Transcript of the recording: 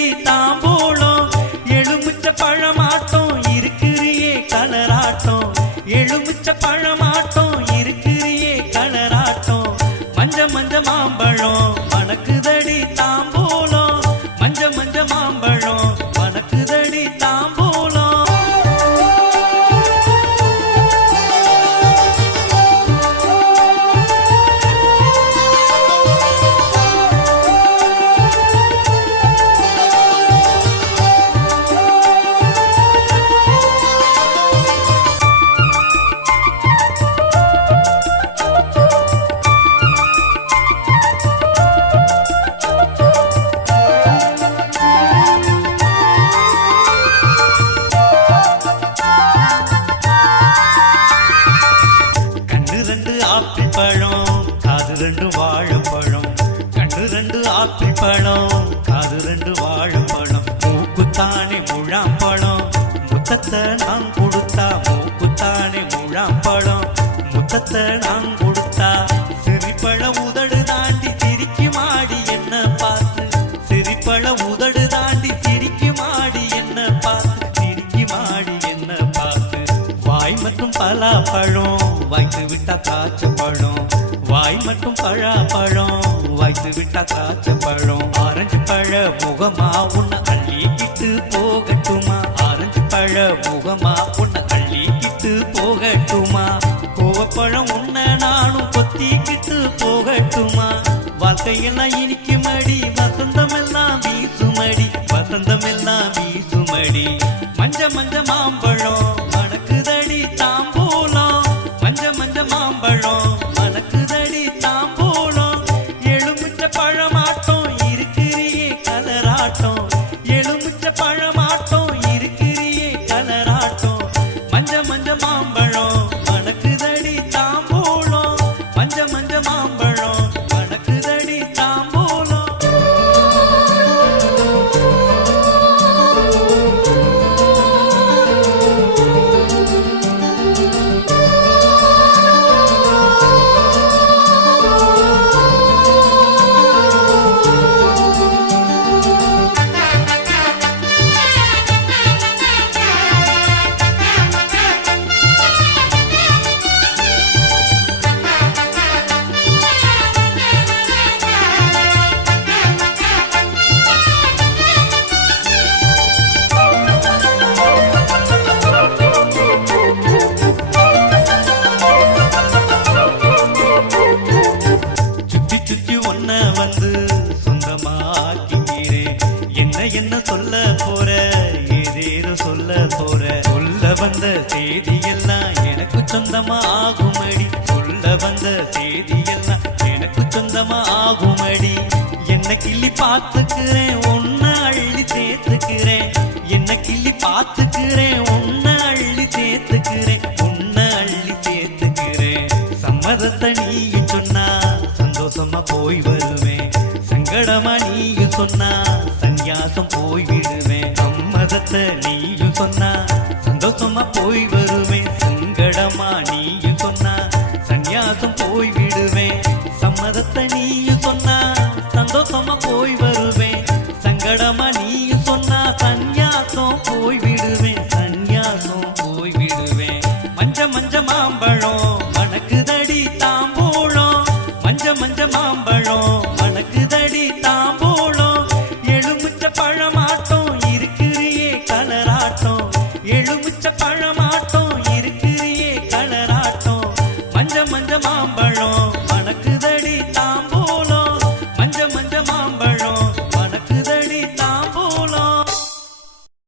மணக்குதடி தாம்பூலம் எலுமிச்ச பழமாட்டம் இருக்கிறியே கலராட்டம். எலுமிச்ச பழமா ஆப்பிள் பழம் அது ரெண்டு வாழைப்பழம் மூக்குத்தானே முழாம்பழம் முத்தத்தை நான் கொடுத்தா மூக்குத்தானே முழாம்பழம் முத்தத்தை நான் கொடுத்தா சிரிப்பழ உதடு தாண்டி சிரிக்கு மாடி என்ன பார்த்து. சிரிப்பழ உதடு தாண்டி சிரிக்கு மாடி என்ன பார்த்து. சிரிக்கு மாடி என்ன பார்த்து. வாய் மற்றும் பலாப்பழம். வாய்த்து விட்டா காய்ச்ச பழம். வாய் மட்டும் பழா பழம் காய்த்து விட்டா திராட்சை பழம் ஆரஞ்சு பழ முகமா உன்னை அள்ளிக்கிட்டு போகட்டுமா? ஆரஞ்சு பழ முகமா உன்னை அள்ளிக்கிட்டு போகட்டுமா? கோவப்பழம் உன்னை நானும் கொத்திக்கிட்டு போகட்டுமா? வாழ்க்கையெல்லாம் இனிக்குமடி வசந்தம் எல்லாம் வீசுமடி வசந்தம் எல்லாம் வீசுமடி. மஞ்ச மஞ்ச மாம்பழம் பழமாட்டம் என்ன சொல்ல போற? ஏதேதோ சொல்ல போற? சொல்ல வந்த செய்தி எல்லாம் எனக்கு சொந்தமா ஆகுமடி. சொல்ல வந்த செய்தி எல்லாம் எனக்கு சொந்தமா ஆகுமடி. என்ன கிள்ளி பார்த்துக்கிறேன் ஒன்ன அள்ளி சேர்த்துக்கிறேன். என்ன கிள்ளி பார்த்துக்கிறேன் ஒன்ன அள்ளி சேர்த்துக்கிறேன். உன்ன அள்ளி சேர்த்துக்கிறேன். சம்மதத்தை நீயும் சொன்னா சந்தோஷமா போய் வருவேன். சங்கடமா நீயும் சொன்னா சந்நியாசம் போய் விடுவேன் சம்மதத்தை நீயும் சொன்னா சந்தோஷமா போய் வருவேன் சங்கடமா நீயும் சொன்னா சந்நியாசம் போய் விடுவேன் சம்மதத்தை நீயும் சொன்னா சந்தோஷமா போய் வருவேன் சங்கடமா நீயும் சொன்னா சந்நியாசம் போய் விடுவேன் சந்நியாசம் போய் விடுவேன் மஞ்ச மஞ்ச மாம்பழம் காஞ்ச மாம்பழம் மணக்க